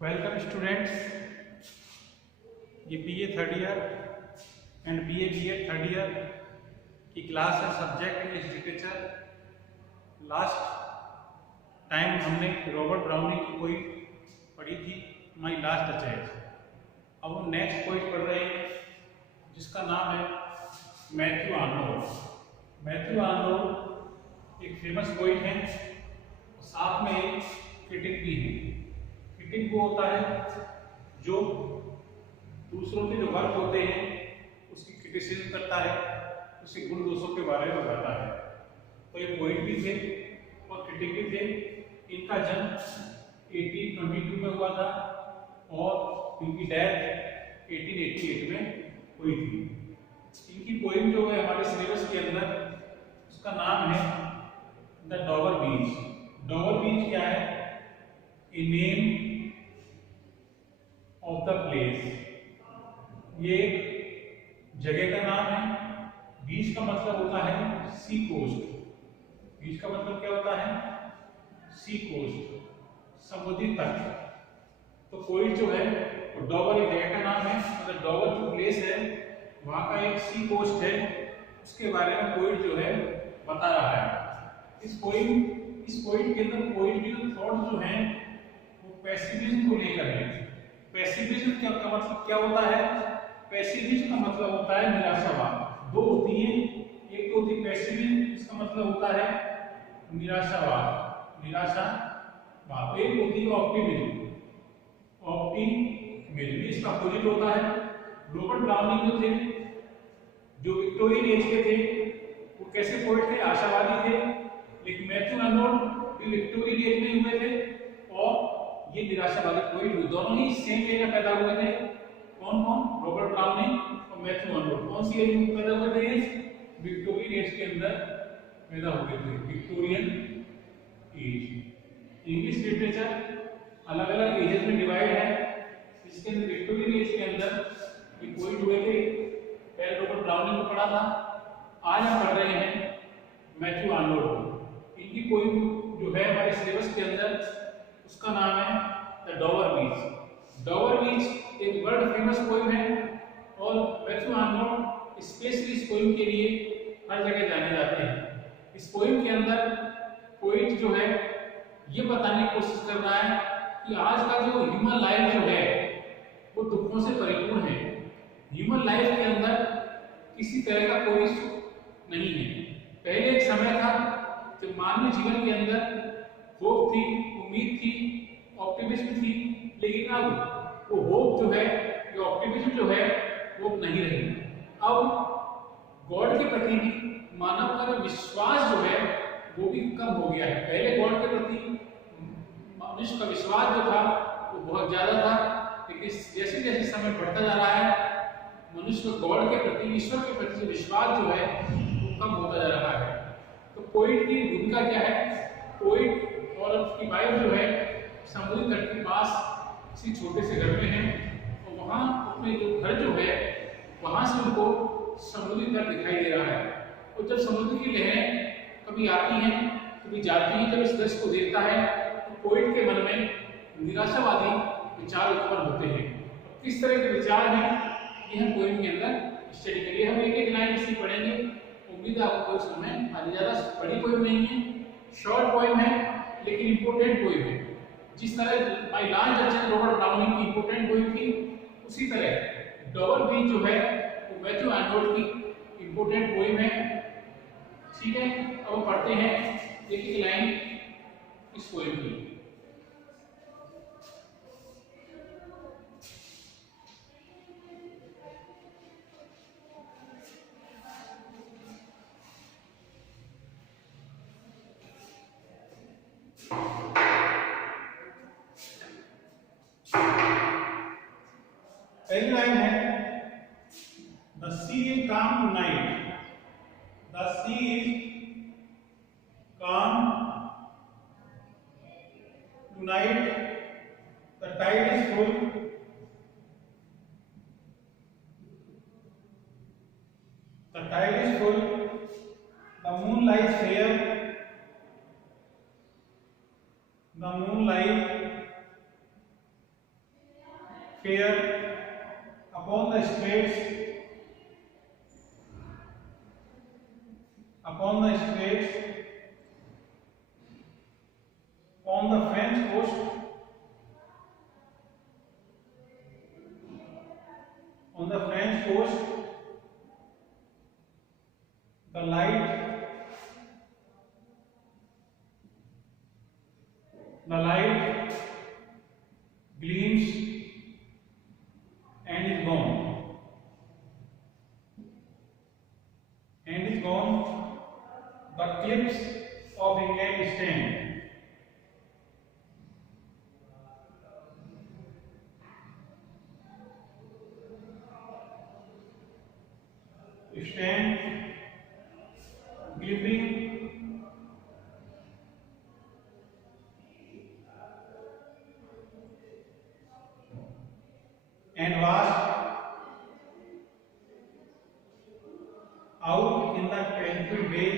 Welcome students. ये BA third year and BA third year की class है। Subject English literature. Last time हमने Robert Browning की poem पढ़ी थी, माई लास्ट अचेज। अब हम नेक्स्ट पोइम पढ़ रहे हैं जिसका नाम है मैथ्यू आर्नोल्ड। मैथ्यू आर्नोल्ड एक फेमस पोइट है, साथ में एक क्रिटिक भी है। क्रिटिक वो होता है जो दूसरों के जो वर्क होते हैं उसकी क्रिटिसिज्म करता है, उसके गुण दोषों के बारे में बताता है। तो ये पोइट भी थे और क्रिटिक भी थे। इनका जन्म 1822 में हुआ था और इनकी डेथ 1888 में हुई थी। इनकी पोइम जो है हमारे सिलेबस के अंदर, उसका नाम है द डॉवर बीच। डॉवर बीच क्या है? A name of the place. ये एक जगह का नाम है। बीच का मतलब होता है सी कोस्ट। बीच का मतलब क्या होता है? सी कोस्ट, समुद्री तट। तो कोई जो है वो डॉवर एक जगह का नाम है, मतलब डॉवर जो प्लेस है वहां का एक सी कोस्ट है, उसके बारे में पोइट जो है बता रहा है। इस पोइट के अंदर पोइट की जो थॉट जो है वो पैसिविज्म को लेकर है। पैसिविज्म का मतलब क्या होता है? पैसिविज्म का मतलब होता है निराशावाद। दो होती है, एक तो होती है पैसिविज्म, इसका मतलब होता है निराशावाद, निराशावाद। एक होती है ऑप्टिमिज्म। ऑप्टिमिज्म इसका अपोजिट होता है। रॉबर्ट ब्राउनिंग जो थे, जो विक्टोरियन एज के थे, वो कैसे पोएट थे? आशावादी थे। लेकिन मैथ्यू आर्नोल्ड भी विक्टोरियन एज में हुए थे और ये निराशावादी पोएट, दोनों ही सेम एज में पैदा हुए थे। कौन कौन? रॉबर्ट ब्राउनिंग और मैथ्यू आर्नोल्ड। कौन सी एज में पैदा हुए थे? विक्टोरियन एज के अंदर पैदा हुए थे, विक्टोरियन एज। इंग्लिश लिटरेचर अलग अलग एजेस में डिवाइड है। इसके अंदर विक्टोरियन एज के अंदर ये पोएट हुए थे। पहले रॉबर्ट ब्राउनिंग को पढ़ा था, आज हम पढ़ रहे हैं मैथ्यू आर्नोल्ड को। इनकी पोएम जो है हमारे सिलेबस के अंदर, उसका नाम है द डॉवर बीच। डॉवर बीच एक वर्ल्ड फेमस पोएम है और मैथ्यू आर्नोल्ड स्पेशली इस पोएम के लिए हर जगह जाने जाते हैं। इस पोएम के अंदर पोएट जो है ये बताने की कोशिश कर रहा है कि आज का जो ह्यूमन लाइफ जो है वो दुखों से परिपूर्ण है। ह्यूमन लाइफ के अंदर किसी तरह का कोई सुख नहीं है। पहले एक समय था जब मानवीय जीवन के अंदर होप थी, उम्मीद थी, ऑप्टिमिज्म थी, लेकिन अब वो होप जो है, ये ऑप्टिमिज्म जो है वो नहीं रही। अब गॉड के प्रति भी मानव का विश्वास जो है वो भी कम हो गया है। पहले गॉड के प्रति मनुष्य का विश्वास जो था वो बहुत ज्यादा था, लेकिन जैसे जैसे समय बढ़ता जा रहा है मनुष्य को गॉड के प्रति, ईश्वर के प्रति जो विश्वास जो है वो कम होता जा रहा है। तो पोइट की भूमिका क्या है? पोइट और उसकी वाइफ जो है समुद्री तट के पास किसी छोटे से घर में है और वहाँ अपने जो घर जो है वहाँ से उनको समुद्री तट दिखाई दे रहा है। और जब समुद्र की लहरें कभी आती हैं कभी जाती हैं, जब इस दृश्य को देखता है तो पोइट के मन में निराशावादी विचार उत्पन्न होते हैं। किस तरह के विचार हैं ये हम पोइम के अंदर स्टडी करिए। हम एक एक लाइन इसकी पढ़ेंगे। उम्मीद है आपको कोई समझ में। ज्यादा बड़ी पोइम नहीं है, शॉर्ट पोइम है लेकिन इंपोर्टेंट पोइम है। जिस तरह माई लास्ट अचेज रॉबर्ट ब्राउनिंग की इंपोर्टेंट पोइम थी, उसी तरह डॉवर बीच जो है वो मैथ्यू आर्नोल्ड की इंपोर्टेंट पोइम है। ठीक है, अब पढ़ते हैं एक एक लाइन इस पोइम की। पहली लाइन है the sea is calm tonight. The sea is calm tonight. The tide is full. The tide is full. The moon lies fair. The moon lies stare upon the straits, on the French coast, the light gleams and is gone. The cliffs of England stand. Glittering and vast out in the tranquil bay,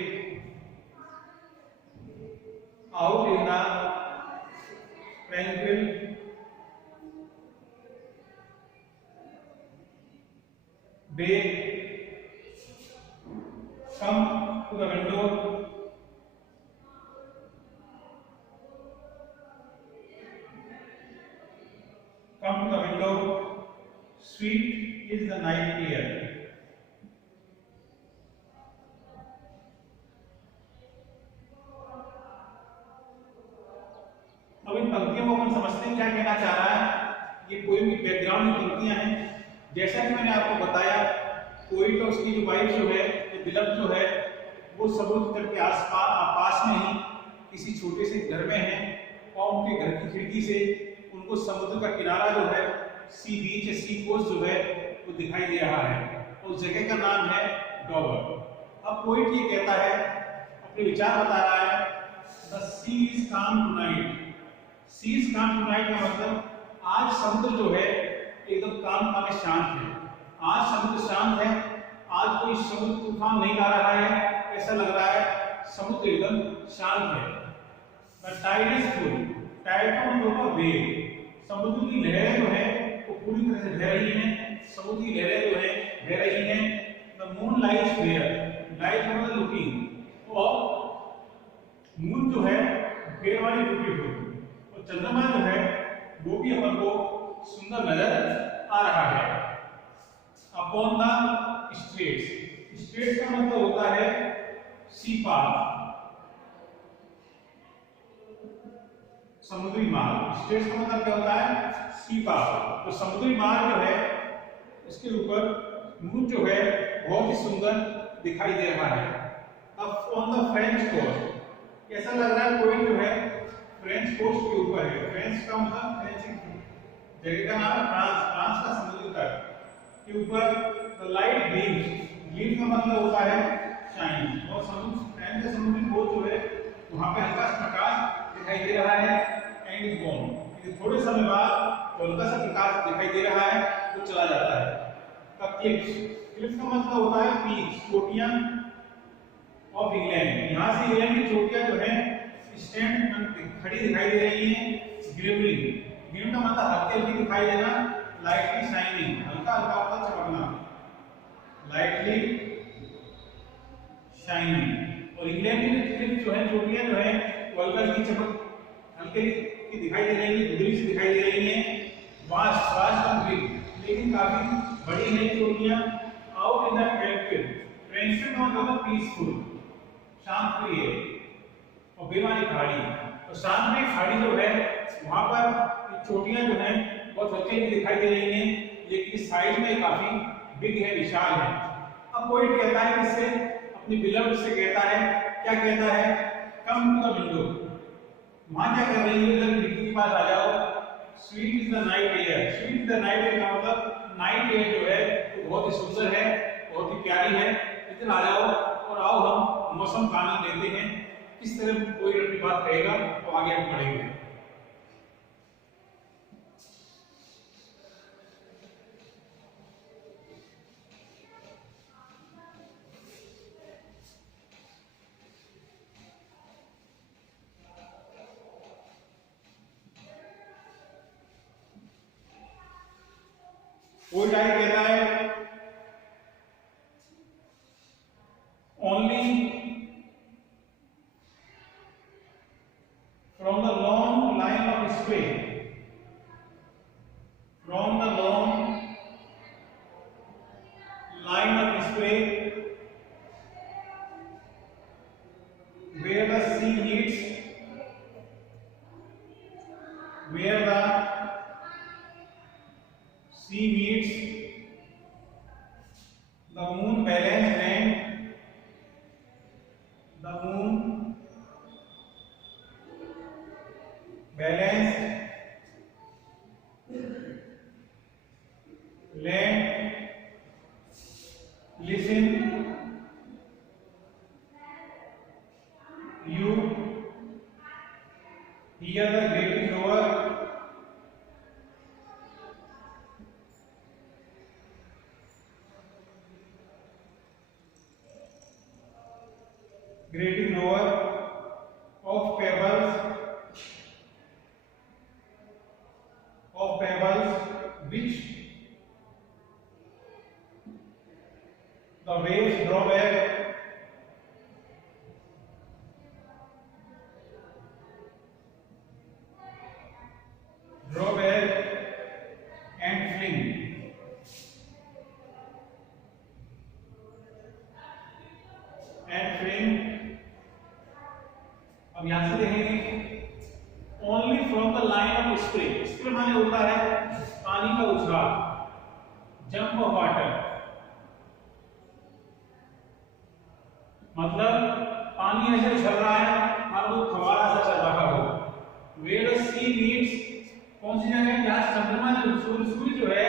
come to the window, sweet is the night air. अब इन पंक्तियों को अपन समझते हैं क्या कहना चाह रहा है। ये पोएम की बैकग्राउंड की पंक्तियां हैं। जैसा कि मैंने आपको बताया, पोएट और उसकी जो वाइफ जो है, बिलव जो है, वो समुद्र तट के पास में ही किसी छोटे से घर में है और उनके घर की खिड़की से उनको समुद्र का किनारा जो है, सी बीच या सी कोस्ट जो है, वो दिखाई दे रहा है। उस जगह का नाम है डॉवर। अब पोएट ये कहता है, अपने विचार बता रहा है, the sea is calm tonight. C is calm tonight का मतलब आज समुद्र जो है एकदम काम माने शांत है। आज समुद्र शांत है, आज कोई समुद्र तूफान नहीं आ रहा है, ऐसा लग रहा है समुद्र एकदम शांत है। The tide is full. Tide का मतलब होता है वेव। समुद्र की लहरें जो है वो पूरी तरह से बह रही हैं। समुद्र की लहरें जो है बह रही हैं। The moon lies there. Lies का मतलब लुकिंग, और मून जो है घेर वाली ब्यूटीफुल, और चंद्रमा जो है वो भी अपन को सुंदर नजर आ रहा है। Upon the straits. स्ट्रेट्स का मतलब होता है सी पाथ, समुद्री मार्ग। स्ट्रेट्स का मतलब क्या होता है? सी पाथ। तो समुद्री मार्ग जो है इसके ऊपर मून जो है बहुत ही सुंदर दिखाई दे रहा है। अब ऑन द फ्रेंच कोस्ट, ऐसा लग रहा है कोई जो है फ्रेंच कोस्ट के ऊपर है। फ्रेंच का मतलब फ्रेंच जगह का नाम है फ्रांस। फ्रांस का समुद्र तट के ऊपर द लाइट ग्लीम्स। ग्लीम का मतलब होता है शाइन, और फ्रेंच का समुद्री कोस्ट जो है वहां पे हल्का सा प्रकाश दिखाई दे रहा है। And is gone. थोड़े समय बाद हल्का सा प्रकाश दिखाई दे रहा है, वो चला जाता है। क्लिफ्स। क्लिफ्स का मतलब होता है पीक्स, चोटियां ऑफ इंग्लैंड। यहाँ से इंग्लैंड की चोटियां जो है स्टैंड खड़ी दिखाई दे रही हैं। ग्लिमरिंग। ग्लिम का मतलब हल्की हल्की दिखाई देना। लाइटली शाइनिंग, हल्का हल्का चमकना। Lightly shining. और इंग्लैंड की क्लिफ जो है, चोटियां जो है वो हल्का हल्की चमक हल्के की दिखाई दे रही है, धुंधली सी दिखाई दे रही है। वास्ट वास्ट लेकिन काफी बड़ी है चोटियां। Out in the tranquil. Tranquil का मतलब पीसफुल, शांत प्रिय और बेमानी खाड़ी। तो शांत में खाड़ी जो है वहां पर चोटियां जो है बहुत हल्की हल्की दिखाई दे रही हैं, लेकिन साइज में काफी बिग है, विशाल है। अब पोएट कहता है इससे, अपनी बिलव्ड से कहता है, क्या कहता है? Come to the window. वहां क्या कर रही है? इधर खिड़की के पास आ जाओ। Sweet is the night air. Sweet is the night air का मतलब नाइट एयर जो है वो बहुत ही सुंदर है, बहुत ही प्यारी है। इधर आ जाओ और आओ हम मौसम का आनंद लेते हैं। किस तरह कोई अपनी बात कहेगा तो आगे हम बढ़ेंगे। कोई टाइप कहता है only from the long line of spray, from the long line of spray where the sea meets, where the sea meets the moon balance land, the moon balanced land. Listen, you hear the grating roar, grating roar of pebbles, which the waves draw back, and fling. अब यहां से देखेंगे only from the line of spray. Spray माने होता है पानी का उछाल, जंप ऑफ वाटर, मतलब पानी ऐसे उछल रहा है मानो तो फव्वारा सा चल रहा हो। वेयर द सी मीट्स, कौन सी जगह जहां चंद्रमा जो सूर्य जो है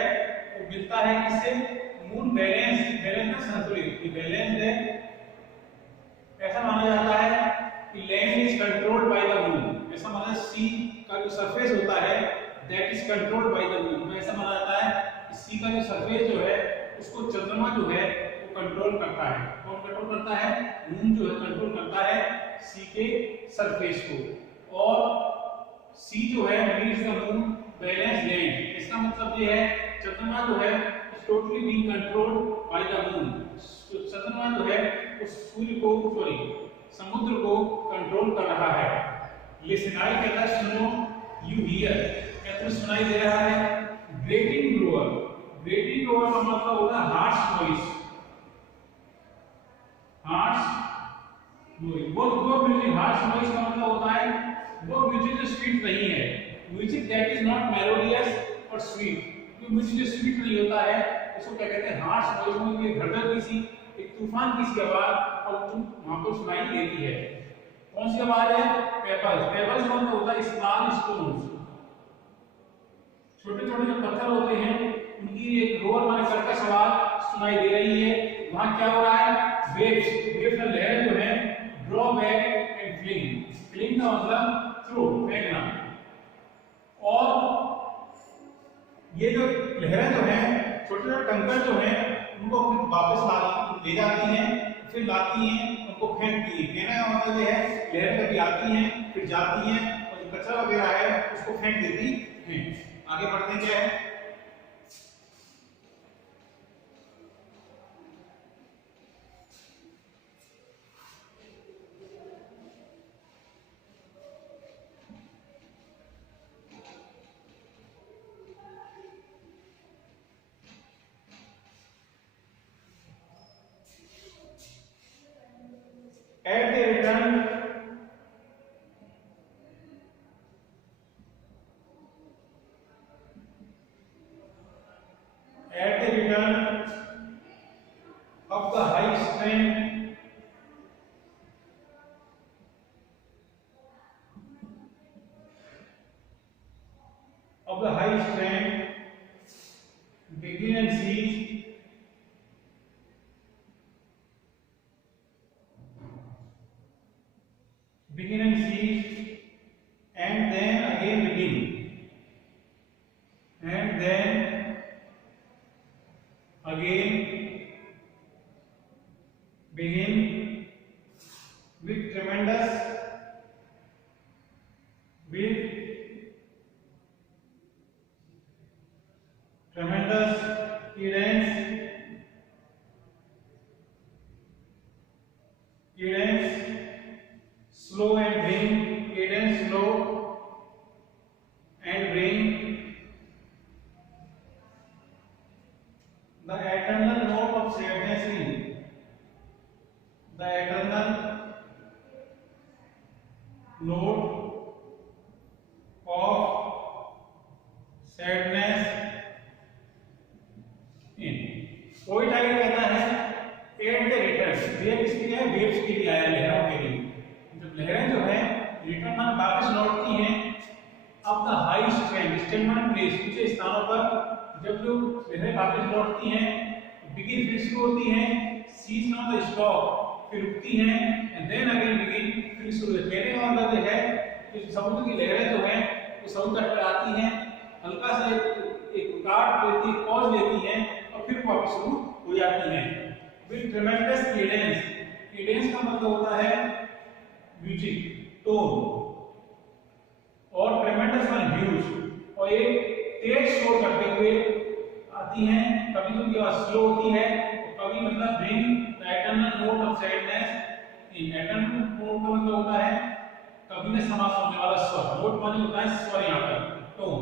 वो मिलता है किससे? मून बैलेंस में संतुलित, बैलेंस है। ऐसा माना जाता है कि land is controlled by the moon, ऐसा माना सी का जो सरफेस होता है that is controlled by the moon. ऐसा माना जाता है कि सी का जो सरफेस जो है उसको चंद्रमा जो है वो कंट्रोल करता है। कौन कंट्रोल करता है? मून जो है कंट्रोल करता है सी के सरफेस को। और सी जो है meets the moon balance land, इसका मतलब ये है चंद्रमा जो है totally being controlled by the moon. तो चंद्रमा जो है उस सूर्य को समुद्र को कंट्रोल कर रहा है। लिसन, आई कहता है सुनो, यू हियर कहते हैं सुनाई दे रहा है। ग्रेटिंग रोअर, ग्रेटिंग रोअर का मतलब होता है हार्श नॉइस, हार्श नॉइस। वो म्यूजिक, हार्श नॉइस का मतलब होता है वो म्यूजिक जो स्वीट नहीं है, music that is not melodious और स्वीट। जो म्यूजिक जो स्वीट नहीं होता है उसको क्या कहते हैं? Harsh noise. में धड़धड़ की सी, एक तूफान की सी आवाज और तुम वहां को सुनाई देती है। कौन सी आवाज है? पेबल्स। पेबल्स का मतलब होता है स्मॉल स्टोन्स, छोटे छोटे जो पत्थर होते हैं उनकी एक रोअर माने कर्कश आवाज सुनाई दे रही है। वहां क्या हो रहा है? वेव्स, वेव्स में लहर जो है draw back and fling. Fling का मतलब थ्रो, फेंकना। और ये जो लहरें जो हैं छोटे छोटे कंकड़ जो हैं उनको वापस ले जाती हैं, फिर लाती हैं, उनको फेंकती हैं। कहने का मतलब ये है लहरें कभी आती हैं फिर जाती हैं और जो कचरा वगैरह है उसको फेंक देती हैं। आगे बढ़ते हैं, क्या है? At the return, of the high strength begin and cease, and then again begin, and then again begin with tremendous slow and bring, cadence slow and bring the eternal note of sadness in, the eternal note of sadness in। Poet आगे कहता है at the return, wave किसके लिए है? Waves के लिए आया, लहरों के लिए। जब लहरें जो है रिटर्न मान वापस लौटती हैं अब द हाई स्ट्रेंथ, स्ट्रेंथ मान प्लेस, ऊंचे स्थानों पर जब जो लहरें वापस लौटती हैं बिगिन फिर शुरू होती हैं, सीज नाउ द स्टॉप फिर रुकती हैं एंड देन अगेन बिगिन फिर शुरू होती है। कहने का मतलब है कि समुद्र की लहरें जो हैं वो समुद्र तट पर आती हैं, हल्का सा एक रुकावट लेती है, पॉज लेती हैं और फिर वापस शुरू हो जाती हैं विद ट्रेमेंडस केडेंस। केडेंस का मतलब होता है म्यूजिक, टोन, और ट्रेमेंडस मान ह्यूज, और एक तेज शोर करते हुए आती हैं। कभी तो आवाज स्लो होती है और कभी मतलब bring the eternal note of sadness in. Eternal note का मतलब होता है कभी न समाप्त होने वाला स्वर, नोट माने होता है स्वर, यहाँ पर टोन।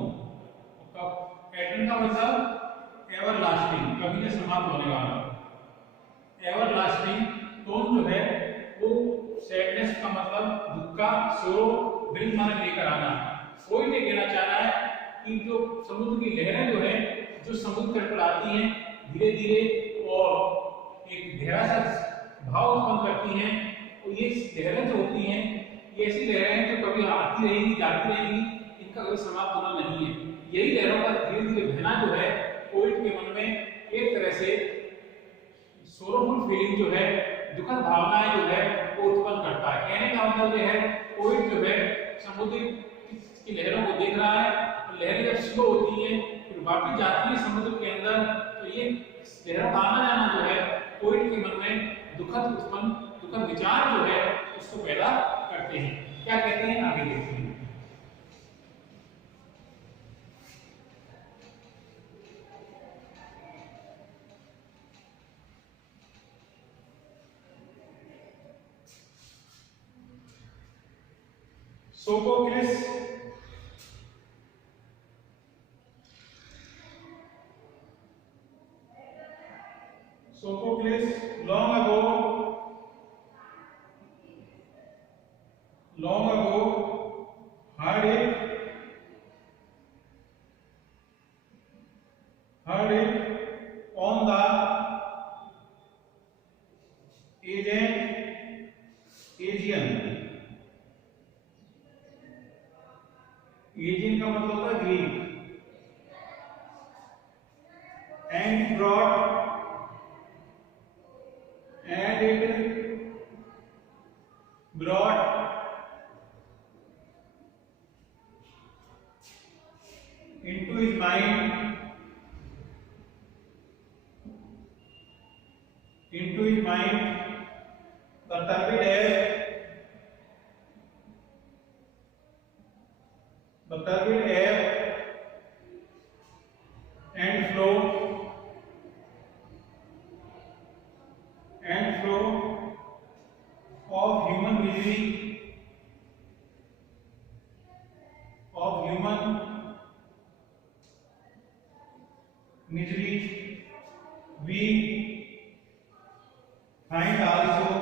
इटर्नल का मतलब एवर लास्टिंग, कभी न समाप्त होने वाला। एवर लास्टिंग टोन जो है वो सैडनेस का मतलब दुख का शोर, ब्रिंग माने लेकर आना। कोई नहीं कहना चाह रहा है कि जो समुद्र की लहरें जो है जो समुद्र तट पर आती हैं धीरे धीरे और एक गहरा सा भाव उत्पन्न करती हैं, और ये लहरें जो होती हैं ये ऐसी लहरें हैं जो कभी आती रहेंगी जाती रहेंगी, इनका कभी समाप्त होना नहीं है। यही लहरों का धीरे धीरे बहना जो है पोइट के मन में एक तरह से सोरोफुल फीलिंग जो है, दुखद भावनाएं जो है वो उत्पन्न करता है। कहने का मतलब ये है पोइट जो है समुद्र की लहरों को देख रहा है, और लहरें जब स्लो होती हैं फिर वापस जाती है समुद्र के अंदर, तो ये लहरों का आना जाना जो है पोइट के मन में दुखद विचार जो है उसको पैदा करते हैं। क्या कहते हैं आगे देखते हैं। Sophocles long ago heard it on the Aegean का मतलब होता है Greek, and it brought into his mind the turbid air and flow of human misery, we find also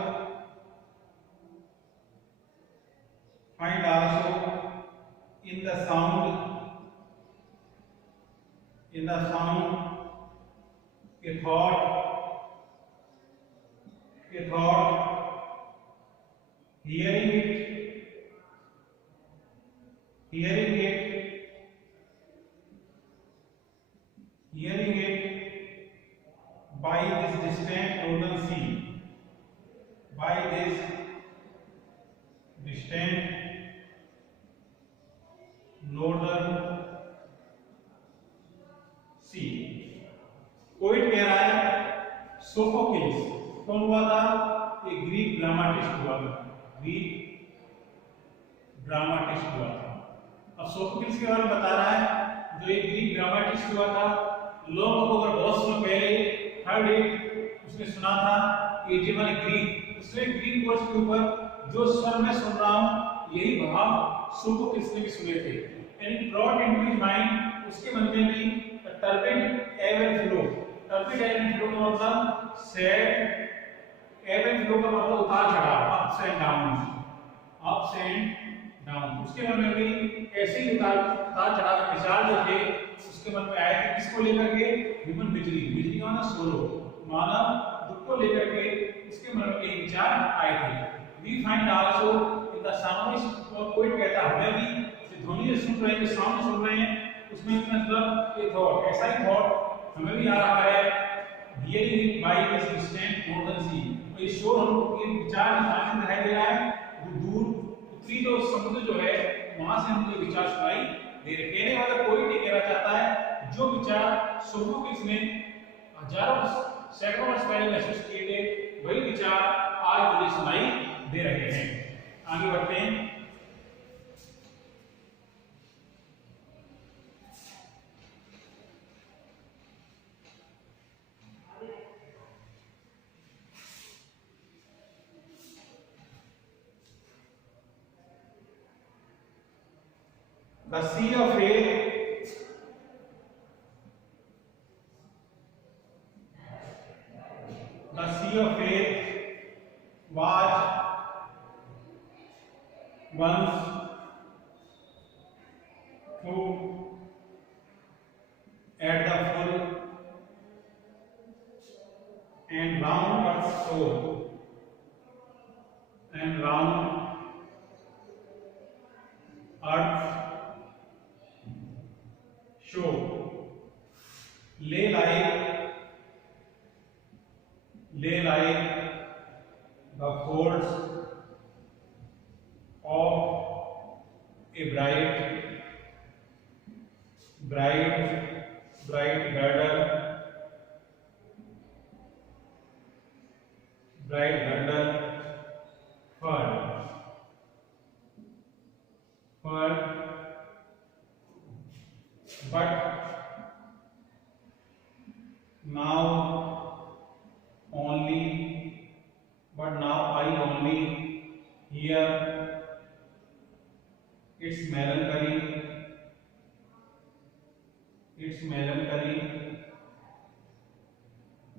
in the sound a thought hearing it by this distant northern sea, poet कह रहा है Sophocles कौन हुआ था? एक Greek dramatist हुआ था, अब सोफोक्लिस के बारे में बता रहा है जो एक ग्रीक ड्रामाटिस्ट हुआ था। लोग अगर बहुत समय हर्ड इट, उसने सुना था। एजे माने ग्रीक, उसने ग्रीक वर्ड्स के ऊपर जो स्वर मैं सुन रहा हूँ यही भाव सुर को किसने भी सुने थे। And it brought into his mind, उसके मन में भी टर्बिड एब एंड फ्लो। टर्बिड एब एंड फ्लो का मतलब सैड, एब एंड फ्लो का मतलब उतार चढ़ाव, ups and down, ups and down. उसके मन में भी ऐसे ही उतार चढ़ाव विचार जो थे उसके मन में आए कि किसको लेकर के, ह्यूमन मिजरी, मिजरी का मतलब सोलो, मानव दुख को लेकर के उसके मन में ये विचार आए थे। We find also in the sound, कोई कहता हमें भी ध्वनि जो सुन रहे हैं, साउंड सुन रहे हैं, उसमें मतलब ये थॉट, ऐसा ही थॉट हमें भी आ रहा है। Hearing by this distant northern sea, तो ये शोर हमको, ये विचार हमें दिखाई दे रहा है, वो दूर उत्तरी जो समुद्र जो है वहां से हमको विचार सुनाई दे रहे। कहने वाला कोई नहीं कहना चाहता है जो विचार सोफोक्लिस ने हजारों सैकड़ों वर्ष पहले महसूस किए थे वही विचार आज मुझे सुनाई दे रहे हैं। आगे बढ़ते हैं। The sea of faith, the sea of faith was once full at the full and round but shore, and round earth show lay like the folds of a bright girdle fur, but now I only hear its melancholy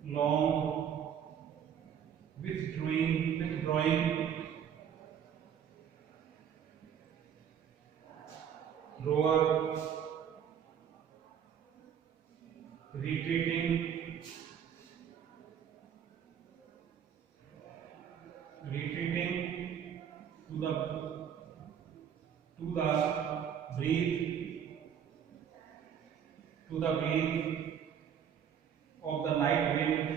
long withdrawing roar, retreating to the breath of the night wind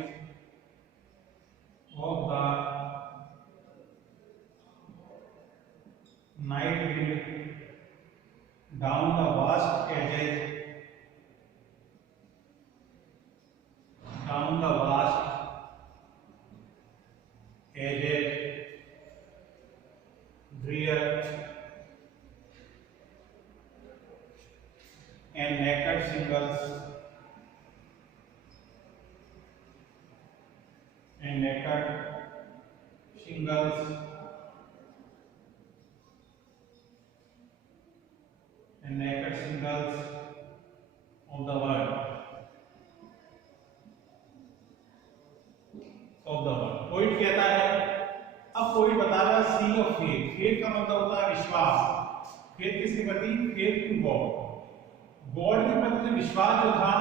down the vast edges, drear and naked shingles, of the world. Poet कहता है, अब poet बता रहा है सी of faith. Faith का मतलब होता है विश्वास। फेथ किसके प्रति? Faith to God. गॉड के प्रति विश्वास जो था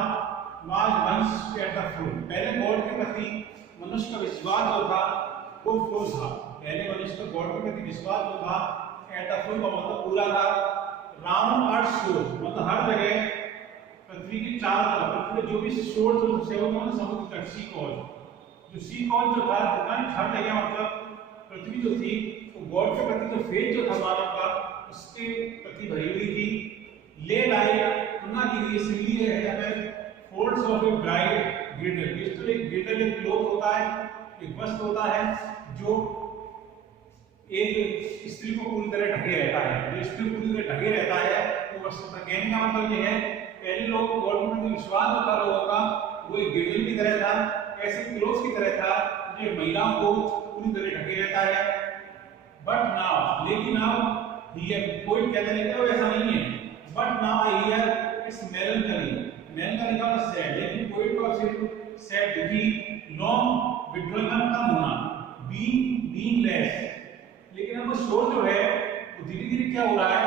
was once at the flow. पहले गॉड के प्रति मनुष्य का विश्वास जो था वो फ्लो था। पहले मनुष्य का गॉड के प्रति विश्वास जो था एट द फ्लो का मतलब पूरा था। राउंड अर्थ शोर मतलब हर जगह पृथ्वी के चारों तरफ, पृथ्वी जो भी शोर जो समुद्र तट, सी कॉल, जो सी कॉल जो था जितना हर जगह मतलब पृथ्वी जो थी वो गॉड के प्रति जो फेथ जो था मानव का उसके प्रति भरी हुई थी। ले लाइक तुलना की गई इसलिए है यहाँ पे फोल्ड्स ऑफ ए ब्राइड गिrdle। इस तरह एक गिrdle एक क्लोथ होता है, एक वस्त्र होता है जो एक स्त्री को पूरी तरह ढके रहता है। जो स्त्री पूरी तरह ढके रहता है वो वस्त्र का कहने का मतलब ये है पहले लोग गॉड में विश्वास होता लोगों का वो एक गिrdle की तरह था, ऐसे क्लोथ की तरह था जो महिलाओं को पूरी तरह ढके रहता है। बट नाउ, लेकिन अब हियर कोई कहता है कि ऐसा नहीं है। बट नाउ हियर इट्स मेलनकली, मेलनकली का सैड, लेकिन कोई तो सिर्फ सैड दुखी, लॉन्ग विड्रॉइंग कम होना, बीइंग लेस। लेकिन अब शोर जो है वो धीरे धीरे क्या हो रहा है,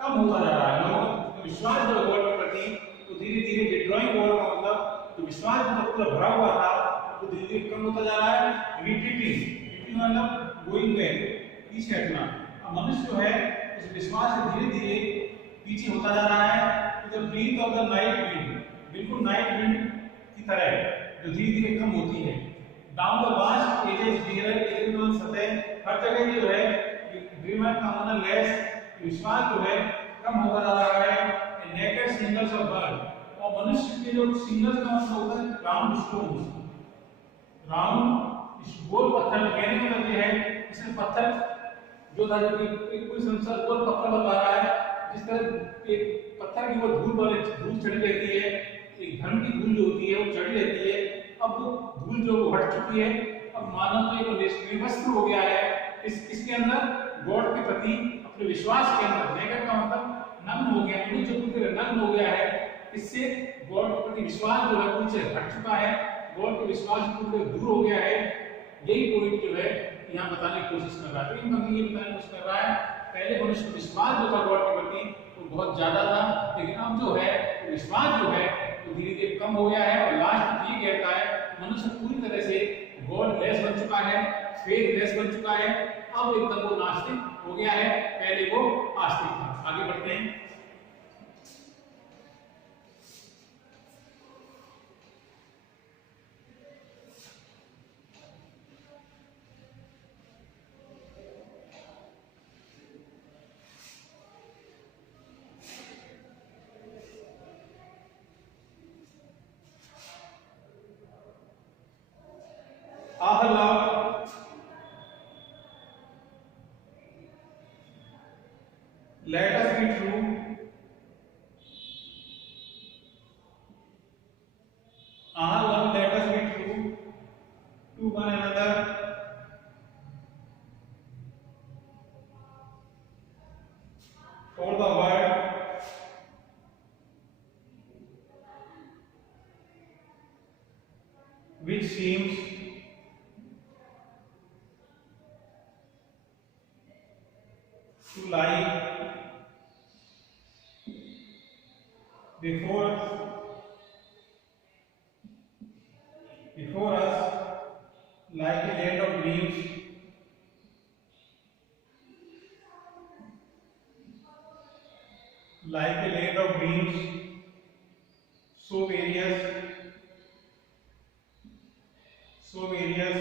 कम होता जा रहा है। लोगों का विश्वास जो गॉड के प्रति तो धीरे धीरे विड्रॉइंग गॉड का मतलब जो विश्वास जो पूरा भरा हुआ था वो धीरे धीरे कम होता जा रहा है। रिट्रीटिंग मतलब गोइंग बैक, पीछे हटना। अब मनुष्य जो है उस विश्वास से धीरे धीरे पीछे होता जा रहा है। The breath of the night wind, बिल्कुल नाइट विंड की तरह जो धीरे धीरे कम होती है। Down the vast edges dear everyone सतह, हर जगह जो है ड्रीमर का होना लेस, विश्वास जो है कम होता जा रहा है। नेकेड सिंगल्स ऑफ बर्ड, और मनुष्य के जो सिंगल्स का मतलब होता है राउंड स्टोन्स, राउंड गोल पत्थर कहने का मतलब यह है इसमें पत्थर जो था जो कि कोई संसार गोल पत्थर बता रहा है। जिस तरह एक पत्थर की वो धूल चढ़ी रहती है, एक धर्म की धूल जो होती है वो चढ़ी रहती है, अब वो धूल जो हट चुकी है। अब मानव तो एक निर्वस्त्र हो गया है इसके अंदर गॉड के प्रति अपने विश्वास के अंदर। नेकेड का मतलब नग्न हो गया, मनुष्य पूरी नग्न हो गया है। इससे गॉड के प्रति विश्वास जो है पूरी हट चुका है, गॉड के विश्वास पूरी दूर हो गया है। यही पॉइंट जो है यहाँ बताने की कोशिश कर रहा है। तो ये बताने की कोशिश कर रहा है पहले मनुष्य का विश्वास जो था गॉड के प्रति वो बहुत ज्यादा था, लेकिन अब जो है विश्वास जो है वो धीरे धीरे कम हो गया है। और लास्ट ये कहता है मनुष्य पूरी तरह से गॉड लेस बन चुका है, फेथ लेस बन चुका है। अब एकदम वो नास्तिक हो गया है, पहले वो आस्तिक था। आगे बढ़ते हैं। Let us be true. Love, let us be true to one another. For the word which seems to lie before us like a land of dreams, like a land of dreams, so various, so beautiful,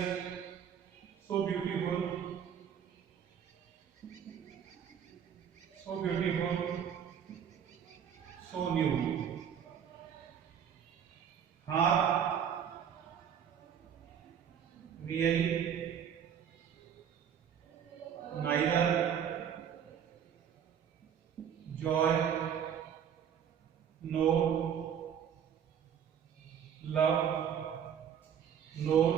so new. Really, neither joy nor love nor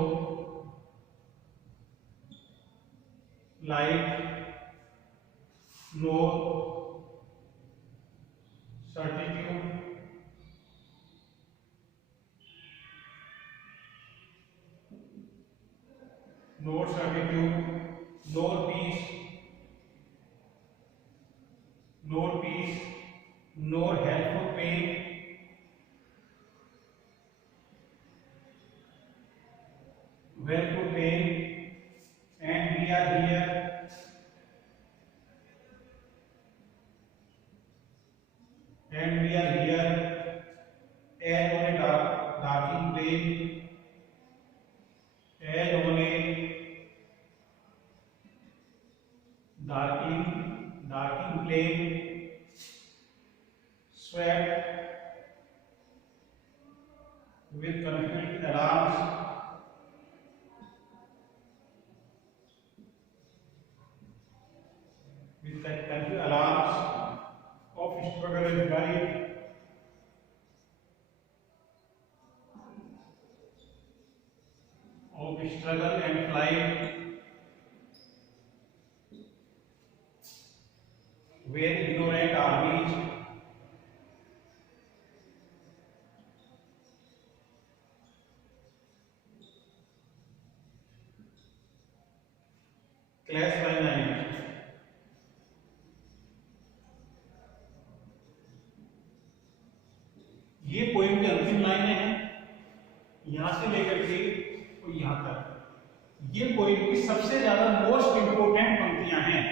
light nor certitude nor peace, nor helpful pain, when to pain, and we are here, as on a darkening plain, as on a darkening plain, swept with confused alarms, of struggle and pride, struggle and flight, where ignorant are reached, clash by night. ये poem की अंतिम लाइनें हैं, यहां से लेकर के और यहां तक। ये पोएम की सबसे ज्यादा मोस्ट इंपोर्टेंट पंक्तियां हैं।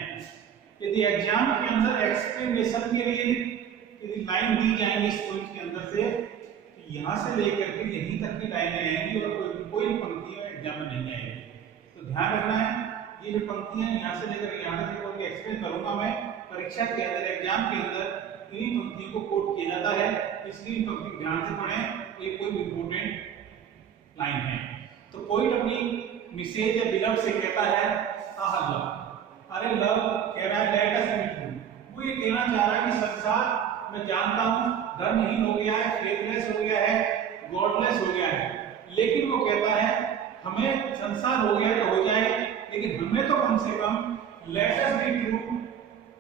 यदि एग्जाम के अंदर एक्सप्लेनेशन के लिए यदि लाइन दी जाएंगी इस पोएम के अंदर से, तो यहां से लेकर के यहीं तक की लाइनें आएंगी और कोई पंक्तियां एग्जाम में नहीं आएंगी। तो ध्यान रखना है, ये जो पंक्तियां यहां से लेकर यहां तक को एक्सप्लेन करूंगा मैं परीक्षा के अंदर, एग्जाम के अंदर इन्हीं पंक्तियों को कोट किया जाता है, इसलिए इन पंक्ति ध्यान से पढ़ें। ये कोई इंपोर्टेंट लाइन है। तो कोई अपनी मैसेज या बिलव से कहता है लव, अरे लव कह रहा है लेट अस मीट यू, वो ये कहना चाह रहा है कि संसार मैं जानता हूं धर्महीन हो गया है, फेथलेस हो गया है, गॉडलेस हो गया है, लेकिन वो कहता है हमें संसार हो गया तो हो जाए, लेकिन हमें तो कम से कम let us be true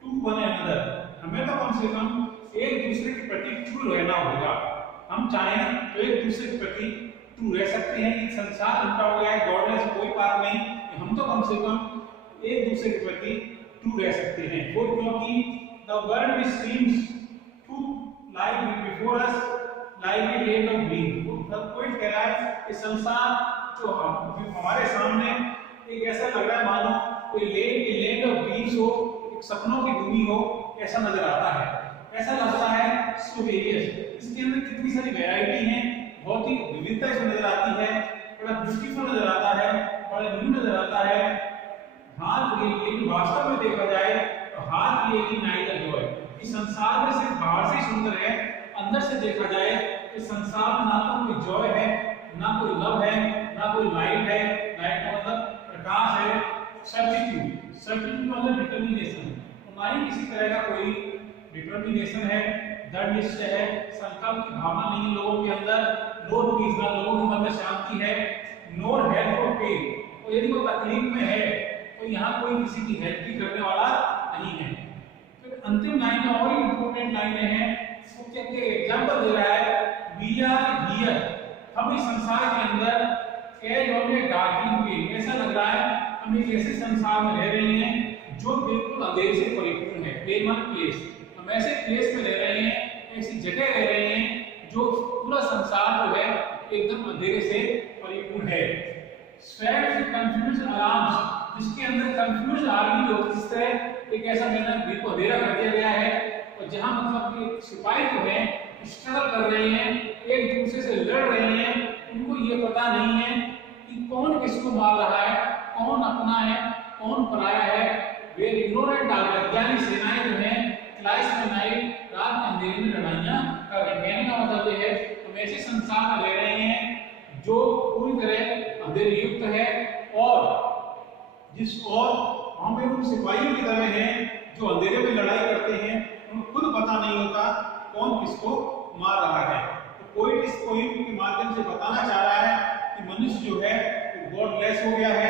to one another, हमें तो कम से कम एक दूसरे के प्रति ट्रू रहना होगा। हम चाहें तो एक दूसरे के प्रति ट्रू रह सकते हैं। ये संसार उल्टा हो गया है, गॉडलेस कोई बात नहीं, हम तो कम से कम एक दूसरे के प्रति ट्रू रह सकते हैं। वो क्योंकि the world which seems to like before us like a land of dream, वो कोई कह रहा है कि संसार जो हमारे सामने एक ऐसा लग रहा है मानो कोई लैंड ऑफ ड्रीम्स हो, एक सपनों की भूमि हो, ऐसा नजर आता है। ऐसा लगता है सो वेरियस, इसके अंदर कितनी सारी वैरायटी है, बहुत ही विविधता इसमें नजर आती है, बड़ा ब्यूटीफुल नजर आता है, बड़ा न्यू नजर आता है। हाथ रियली वास्तव में देखा जाए तो हाथ रियली नाइदर जॉय, इस संसार में सिर्फ बाहर से सुंदर है, अंदर से देखा जाए तो संसार में ना तो कोई जॉय है, ना कोई लव है, ना कोई लाइट है, लाइट का मतलब प्रकाश है, सर्टिट्यूड मतलब डिटर्मिनेशन, ना ही किसी तरह का कोई डिटर्मिनेशन है, दृढ़ निश्चय है, संकल्प की भावना नहीं है लोगों के अंदर, नो पीस ना लोगों के मन में शांति है, नो हेल्प फॉर पेन, और यदि वो तकलीफ में है तो यहाँ कोई किसी की हेल्प भी करने वाला नहीं है। फिर अंतिम लाइन और इंपोर्टेंट लाइनें हैं, वो क्या एग्जांपल दे रहा है, वी आर हियर, हम इस संसार के अंदर एज ऑन ए डार्किंग प्लेन, ऐसा लग रहा है हम एक ऐसे संसार में रह रहे हैं जो बिल्कुल अंधेरे से परिपूर्ण है, प्लेन मतलब प्लेस, हम ऐसे प्लेस में रह रहे हैं, ऐसी जगह रह रहे हैं जो पूरा संसार जो है एकदम अंधेरे से परिपूर्ण है। स्वेल्ड विद कंफ्यूज्ड अलार्म्स, जिसके अंदर कंफ्यूज्ड आर्मी लोग, जिस तरह एक ऐसा बिल्कुल अंधेरा कर दिया गया है, और जहां मतलब कि सिपाही जो है स्ट्रगल कर रहे हैं, एक दूसरे से लड़ रहे हैं, उनको ये पता नहीं है कि कौन किसको मार रहा है, कौन अपना है, कौन पराया है। वे इग्नोरेंट अज्ञानी सेनाएं जो हैं क्लाइस में नाइट, रात में अंधेरे में लड़ाइयां कर रहे हैं। कहने का मतलब ये है हम ऐसे संसार में रह रहे हैं जो पूरी तरह अंधेरे युक्त है, और वहां पे उन सिपाहियों की तरह हैं जो अंधेरे में लड़ाई करते हैं, उनको खुद पता नहीं होता कौन किसको मार रहा है। तो कोई इस पोएम के माध्यम से बताना चाह रहा है कि मनुष्य जो है वो गॉडलेस हो गया है,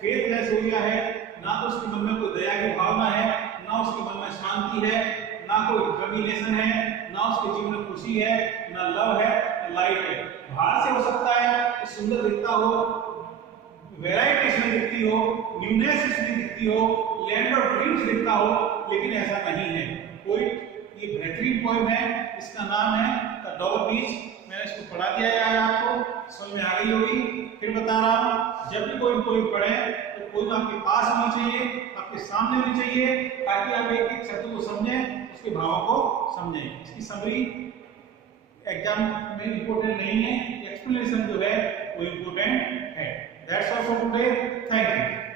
फेथलेस हो गया है, ना तो उसके मन में कोई दया की भावना है, ना उसके मन में शांति है, ना कोई डिटर्मिनेशन है, ना उसके जीवन में खुशी है, ना लव है, ना लाइट है। बाहर से हो सकता है सुंदर दिखता हो, वैरायटी इसमें दिखती हो, न्यूनेस इसमें दिखती हो, लैंड ऑफ ड्रीम्स दिखता हो, लेकिन ऐसा नहीं है। कोई ये बेहतरीन पोएम है, इसका नाम है द डॉग बीच। मैंने इसको पढ़ा दिया है, आपको समझ में आ गई होगी। फिर बता रहा हूं, जब भी कोई पोएम पढ़े तो पोएम आपके पास होनी चाहिए, आपके सामने होनी चाहिए, ताकि आप एक एक शब्द को समझें, उसके भावों को समझें। इसकी समरी एग्जाम में इंपोर्टेंट नहीं है, एक्सप्लेनेशन जो है वो इंपोर्टेंट है। That's all for today. Thank you.